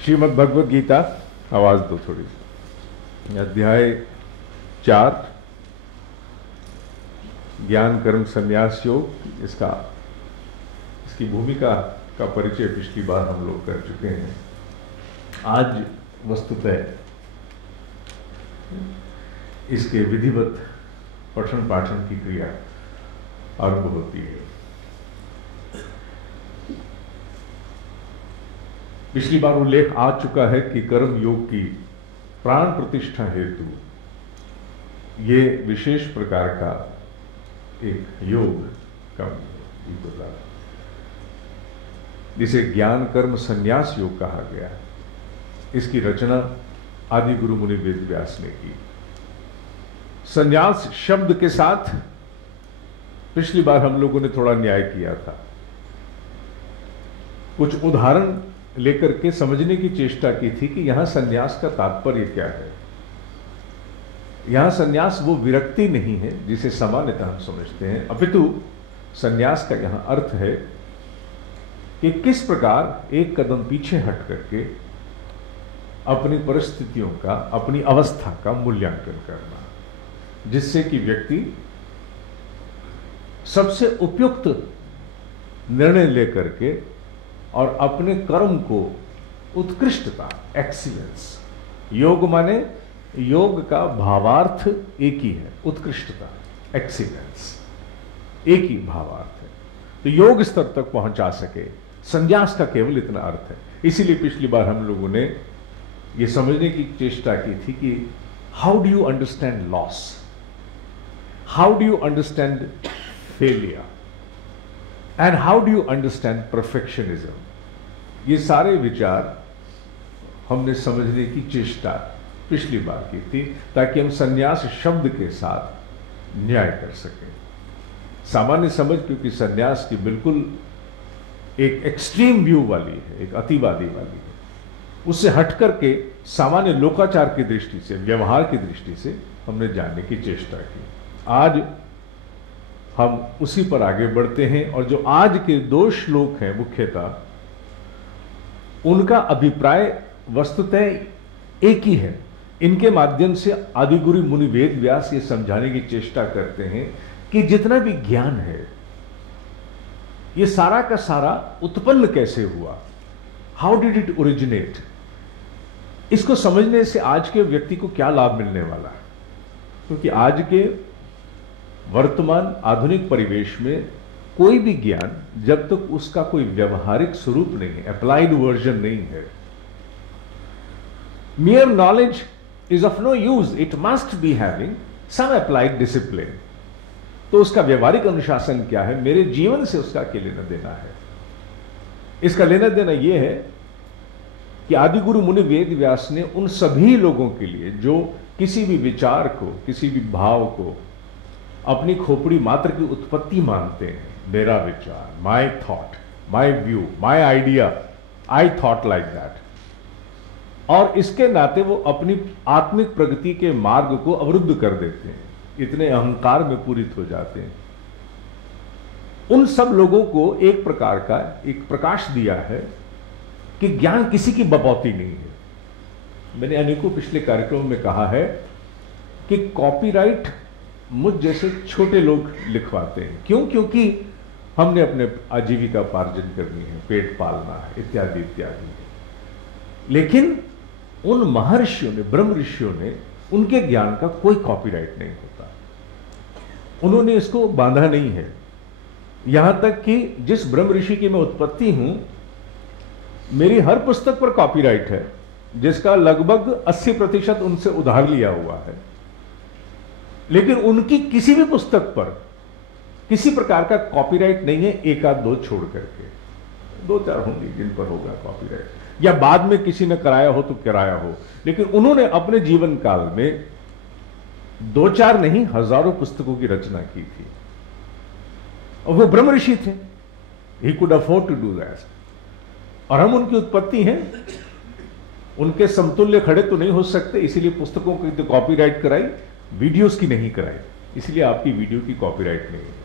श्रीमद् भगवद गीता, आवाज दो थोड़ी, अध्याय 4 ज्ञान कर्म संन्यास योग। इसकी भूमिका का परिचय पिछली बार हम लोग कर चुके हैं। आज वस्तुतः इसके विधिवत पठन पाठन की क्रिया आरंभ होती है। पिछली बार उल्लेख आ चुका है कि कर्म योग की प्राण प्रतिष्ठा हेतु ये विशेष प्रकार का एक योग का जिसे ज्ञान कर्म संन्यास योग कहा गया। इसकी रचना आदि गुरु मुनि वेद व्यास ने की। संन्यास शब्द के साथ पिछली बार हम लोगों ने थोड़ा न्याय किया था। कुछ उदाहरण लेकर के समझने की चेष्टा की थी कि यहां संन्यास का तात्पर्य क्या है। यहां संन्यास वो विरक्ति नहीं है जिसे सामान्यतः हम समझते हैं, अपितु संन्यास का यहां अर्थ है कि किस प्रकार एक कदम पीछे हट करके अपनी परिस्थितियों का, अपनी अवस्था का मूल्यांकन करना, जिससे कि व्यक्ति सबसे उपयुक्त निर्णय लेकर के और अपने कर्म को उत्कृष्टता, एक्सीलेंस, योग माने योग का भावार्थ एक ही है, उत्कृष्टता, एक्सीलेंस एक ही भावार्थ है, तो योग स्तर तक पहुंचा सके। संन्यास का केवल इतना अर्थ है। इसीलिए पिछली बार हम लोगों ने यह समझने की चेष्टा की थी कि how do you understand loss, how do you understand failure and how do you understand perfectionism. ये सारे विचार हमने समझने की चेष्टा पिछली बार की थी, ताकि हम संन्यास शब्द के साथ न्याय कर सकें। सामान्य समझ, क्योंकि संन्यास की बिल्कुल एक एक्सट्रीम व्यू वाली है, एक अतिवादी वाली है, उससे हट करके सामान्य लोकाचार की दृष्टि से, व्यवहार की दृष्टि से हमने जानने की चेष्टा की। आज हम उसी पर आगे बढ़ते हैं, और जो आज के 2 श्लोक हैं मुख्यतः, उनका अभिप्राय वस्तुतः एक ही है। इनके माध्यम से आदिगुरु मुनि वेद व्यास ये समझाने की चेष्टा करते हैं कि जितना भी ज्ञान है ये सारा का सारा उत्पन्न कैसे हुआ, हाउ डिड इट ओरिजिनेट। इसको समझने से आज के व्यक्ति को क्या लाभ मिलने वाला है, क्योंकि आज के वर्तमान आधुनिक परिवेश में कोई भी ज्ञान जब तक उसका कोई व्यवहारिक स्वरूप नहीं है, अप्लाइड वर्जन नहीं है, mere knowledge is of no use, it must be having some applied discipline। तो उसका व्यवहारिक अनुशासन क्या है, मेरे जीवन से उसका क्या लेना देना है। इसका लेना देना यह है कि आदिगुरु मुनि वेद व्यास ने उन सभी लोगों के लिए जो किसी भी विचार को, किसी भी भाव को अपनी खोपड़ी मात्र की उत्पत्ति मानते हैं, मेरा विचार, my thought, my view, my idea, I thought like that, और इसके नाते वो अपनी आत्मिक प्रगति के मार्ग को अवरुद्ध कर देते हैं, इतने अहंकार में पूरित हो जाते हैं। उन सब लोगों को एक प्रकार का एक प्रकाश दिया है कि ज्ञान किसी की बपौती नहीं है। मैंने अनेकों पिछले कार्यक्रमों में कहा है कि कॉपीराइट मुझ जैसे छोटे लोग लिखवाते हैं। क्यों? क्योंकि हमने अपने आजीविका पार्जन करनी है, पेट पालना है, इत्यादि इत्यादि। लेकिन उन महर्षियों ने, ब्रह्म ऋषियों ने, उनके ज्ञान का कोई कॉपीराइट नहीं होता, उन्होंने इसको बांधा नहीं है। यहां तक कि जिस ब्रह्म ऋषि की मैं उत्पत्ति हूं, मेरी हर पुस्तक पर कॉपीराइट है, जिसका लगभग 80% उनसे उधार लिया हुआ है, लेकिन उनकी किसी भी पुस्तक पर किसी प्रकार का कॉपीराइट नहीं है, एक आध दो छोड़ करके। 2-4 होंगे जिन पर होगा कॉपीराइट, या बाद में किसी ने कराया हो तो कराया हो, लेकिन उन्होंने अपने जीवन काल में 2-4 नहीं, हजारों पुस्तकों की रचना की थी, और वो ब्रह्म ऋषि थे। He could afford to do that. और हम उनकी उत्पत्ति हैं, उनके समतुल्य खड़े तो नहीं हो सकते, इसीलिए पुस्तकों की तो कॉपीराइट कराई, वीडियोस की नहीं कराई, इसलिए आपकी वीडियो की कॉपीराइट नहीं है।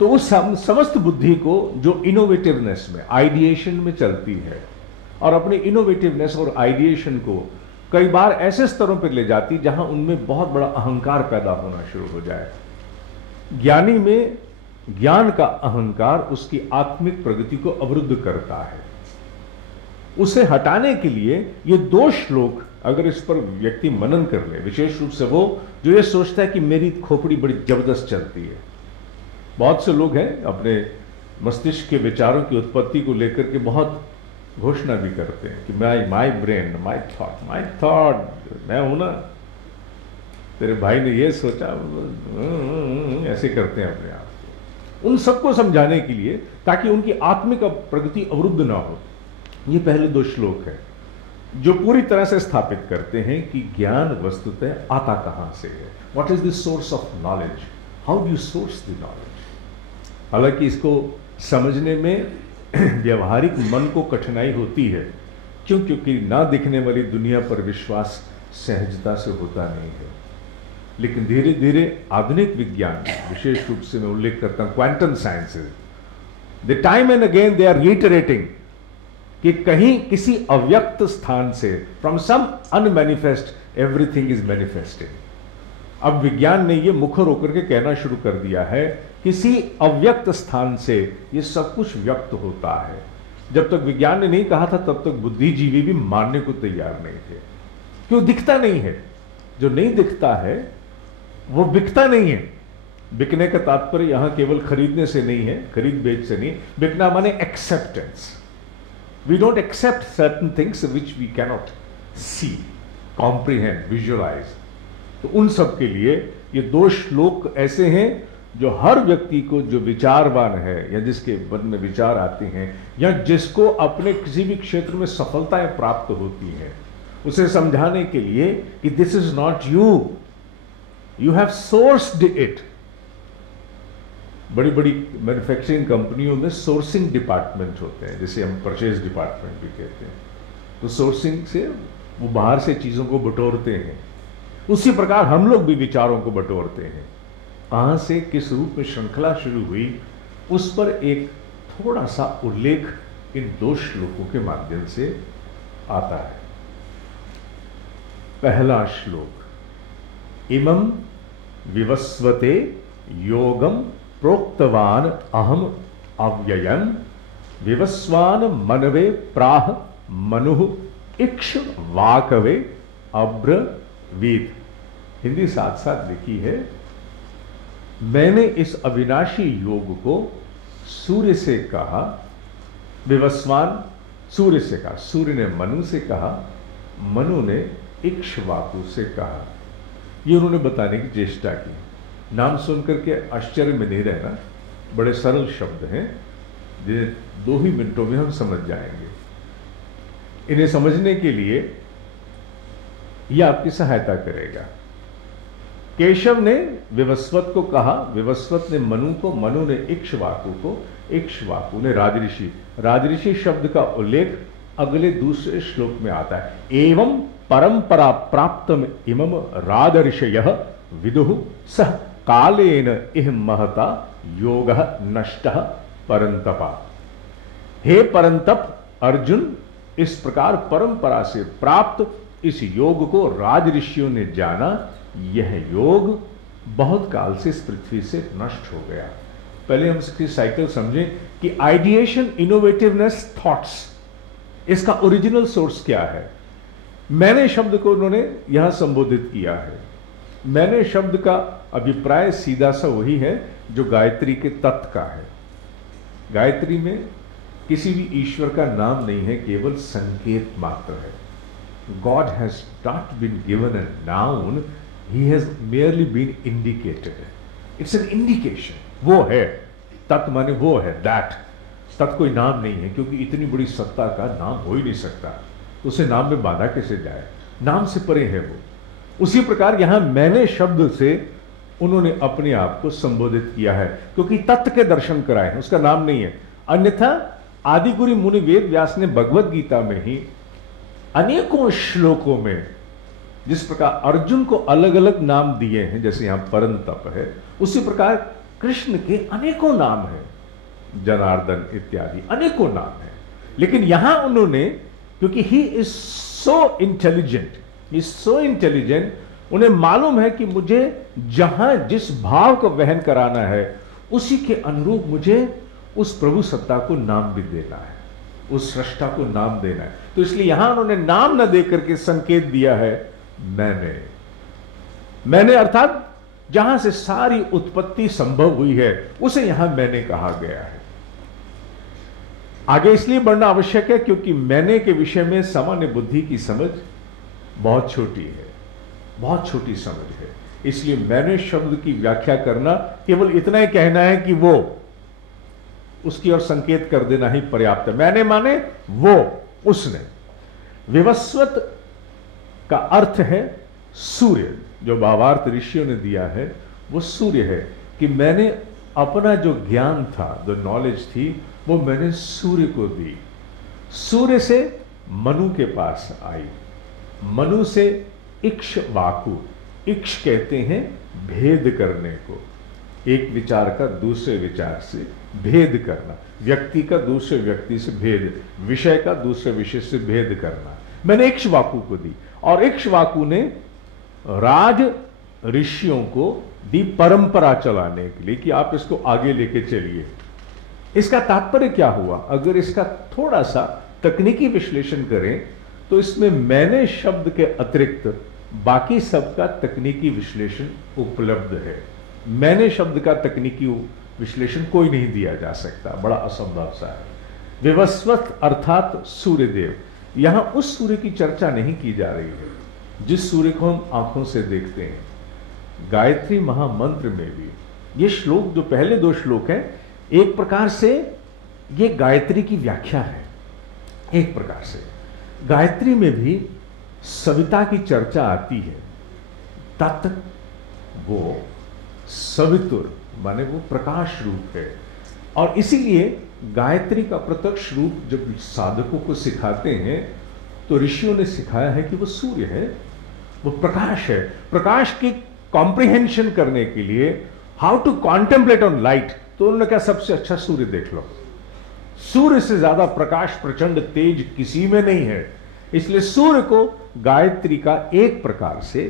तो उस समस्त बुद्धि को जो इनोवेटिवनेस में, आइडिएशन में चलती है, और अपने इनोवेटिवनेस और आइडिएशन को कई बार ऐसे स्तरों पर ले जाती जहां उनमें बहुत बड़ा अहंकार पैदा होना शुरू हो जाए। ज्ञानी में ज्ञान का अहंकार उसकी आत्मिक प्रगति को अवरुद्ध करता है। उसे हटाने के लिए ये 2 श्लोक अगर इस पर व्यक्ति मनन कर ले, विशेष रूप से वो जो ये सोचता है कि मेरी खोपड़ी बड़ी जबरदस्त चलती है। बहुत से लोग हैं अपने मस्तिष्क के विचारों की उत्पत्ति को लेकर के बहुत घोषणा भी करते हैं कि माई ब्रेन, माई थॉट, मैं हूं ना, तेरे भाई ने ये सोचा, ऐसे करते हैं अपने आप को। उन सबको समझाने के लिए ताकि उनकी आत्मिक प्रगति अवरुद्ध ना हो। ये पहले 2 श्लोक है जो पूरी तरह से स्थापित करते हैं कि ज्ञान वस्तुतः आता कहां से है। What is the source of knowledge, how do you source the knowledge. हालांकि इसको समझने में व्यवहारिक मन को कठिनाई होती है, क्योंकि ना दिखने वाली दुनिया पर विश्वास सहजता से होता नहीं है। लेकिन धीरे धीरे आधुनिक विज्ञान, विशेष रूप से मैं उल्लेख करता हूं quantum sciences, the time and again they are reiterating कि कहीं किसी अव्यक्त स्थान से, from some unmanifest everything is manifesting. अब विज्ञान ने यह मुखर होकर के कहना शुरू कर दिया है, किसी अव्यक्त स्थान से यह सब कुछ व्यक्त होता है। जब तक विज्ञान ने नहीं कहा था तब तक बुद्धिजीवी भी मानने को तैयार नहीं थे, क्यों? दिखता नहीं है। जो नहीं दिखता है वो बिकता नहीं है। बिकने का तात्पर्य यहां केवल खरीदने से नहीं है, खरीद बेच से नहीं। बिकना माने acceptance. We don't accept certain things which we cannot see, comprehend, visualise. तो उन सब के लिए ये 2 श्लोक ऐसे हैं जो हर व्यक्ति को, जो विचारवान है या जिसके मन में विचार आते हैं या जिसको अपने किसी भी क्षेत्र में सफलताएं प्राप्त होती हैं, उसे समझाने के लिए कि this is not you, you have sourced it. बड़ी बड़ी मैन्युफैक्चरिंग कंपनियों में सोर्सिंग डिपार्टमेंट होते हैं, जिसे हम परचेज डिपार्टमेंट भी कहते हैं। तो सोर्सिंग से वो बाहर से चीजों को बटोरते हैं। उसी प्रकार हम लोग भी विचारों को बटोरते हैं। कहां से किस रूप में श्रृंखला शुरू हुई, उस पर एक थोड़ा सा उल्लेख इन 2 श्लोकों के माध्यम से आता है। पहला श्लोक, इमं विवस्वते योगम प्रोक्तवान अहम अव्ययम विवस्वान मनवे प्राह मनुः इक्ष्वाकवे अब्रवीत। हिंदी साथ साथ लिखी है, मैंने इस अविनाशी योग को सूर्य से कहा, विवस्वान सूर्य से कहा, सूर्य ने मनु से कहा, मनु ने इक्ष्वाकु से कहा। ये उन्होंने बताने की चेष्टा की। नाम सुनकर के आश्चर्य में नहीं रहना, बड़े सरल शब्द हैं जिन्हें 2 ही मिनटों में हम समझ जाएंगे। इन्हें समझने के लिए यह आपकी सहायता करेगा। केशव ने विवस्वत को कहा, विवस्वत ने मनु को, मनु ने इक्ष्वाकु को, इक्ष्वाकु ने राजऋषि। राजऋषि शब्द का उल्लेख अगले दूसरे श्लोक में आता है। एवं परंपरा प्राप्तम इमम राजऋषयः विदुः सह कालेन इह महता योगः नष्टः परंतपा। हे परंतप अर्जुन, इस प्रकार परंपरा से प्राप्त इस योग को राजऋषियों ने जाना। यह योग बहुत काल से इस पृथ्वी से नष्ट हो गया। पहले हम इसकी साइकिल समझें कि आइडिएशन, इनोवेटिवनेस, थॉट्स, इसका ओरिजिनल सोर्स क्या है। मैंने शब्द को उन्होंने यहां संबोधित किया है। मैंने शब्द का अभिप्राय सीधा सा वही है जो गायत्री के तत्व का है। गायत्री में किसी भी ईश्वर का नाम नहीं है, केवल संकेत मात्र है। God has not been given a noun, he has merely been indicated. It's an indication. वो है, तत्व माने वो है, that. तत्व कोई नाम नहीं है, क्योंकि इतनी बड़ी सत्ता का नाम हो ही नहीं सकता। उसे नाम में बाधा कैसे जाए, नाम से परे है वो। उसी प्रकार यहां मैंने शब्द से उन्होंने अपने आप को संबोधित किया है, क्योंकि तत्व के दर्शन कराए हैं, उसका नाम नहीं है। अन्यथा आदिगुरु मुनि वेद व्यास ने भगवत गीता में ही अनेकों श्लोकों में जिस प्रकार अर्जुन को अलग अलग नाम दिए हैं, जैसे यहां परंतप है, उसी प्रकार कृष्ण के अनेकों नाम हैं, जनार्दन इत्यादि अनेकों नाम हैं। लेकिन यहां उन्होंने क्योंकि ही इज सो इंटेलिजेंट, उन्हें मालूम है कि मुझे जहां जिस भाव को वहन कराना है उसी के अनुरूप मुझे उस प्रभु सत्ता को नाम भी देना है, उस सृष्टा को नाम देना है। तो इसलिए यहां उन्होंने नाम न देकर के संकेत दिया है मैंने अर्थात जहां से सारी उत्पत्ति संभव हुई है उसे यहां मैंने कहा गया है। आगे इसलिए बढ़ना आवश्यक है क्योंकि मैंने के विषय में सामान्य बुद्धि की समझ बहुत छोटी है, बहुत छोटी समझ है। इसलिए मैंने शब्द की व्याख्या करना केवल इतना ही कहना है कि वो, उसकी ओर संकेत कर देना ही पर्याप्त है। मैंने माने वो, उसने। विवस्वत का अर्थ है सूर्य, जो भावार्थ ऋषियों ने दिया है वो सूर्य है कि मैंने अपना जो ज्ञान था, जो नॉलेज थी, वो मैंने सूर्य को दी। सूर्य से मनु के पास आई, मनु से इक्ष्वाकु, इक्ष कहते हैं भेद करने को, एक विचार का दूसरे विचार से भेद करना, व्यक्ति का दूसरे व्यक्ति से भेद, विषय का दूसरे विषय से भेद करना। मैंने इक्ष्वाकु को दी और इक्ष्वाकु ने राज ऋषियों को दी परंपरा चलाने के लिए कि आप इसको आगे लेके चलिए। इसका तात्पर्य क्या हुआ? अगर इसका थोड़ा सा तकनीकी विश्लेषण करें तो इसमें मैंने शब्द के अतिरिक्त बाकी सब का तकनीकी विश्लेषण उपलब्ध है। मैंने शब्द का तकनीकी विश्लेषण कोई नहीं दिया जा सकता, बड़ा असंभव सा है। विवस्वत अर्थात सूर्यदेव, यहां उस सूर्य की चर्चा नहीं की जा रही है जिस सूर्य को हम आंखों से देखते हैं। गायत्री महामंत्र में भी ये श्लोक, जो पहले दो श्लोक हैं, एक प्रकार से ये गायत्री की व्याख्या है। एक प्रकार से गायत्री में भी सविता की चर्चा आती है। तत् वो सवितुर माने वो प्रकाश रूप है, और इसीलिए गायत्री का प्रत्यक्ष रूप जब साधकों को सिखाते हैं तो ऋषियों ने सिखाया है कि वो सूर्य है, वो प्रकाश है। प्रकाश की कॉम्प्रिहेंशन करने के लिए how to contemplate on light, तो उन्होंने कहा सबसे अच्छा सूर्य देख लो। सूर्य से ज्यादा प्रकाश प्रचंड तेज किसी में नहीं है। इसलिए सूर्य को गायत्री का एक प्रकार से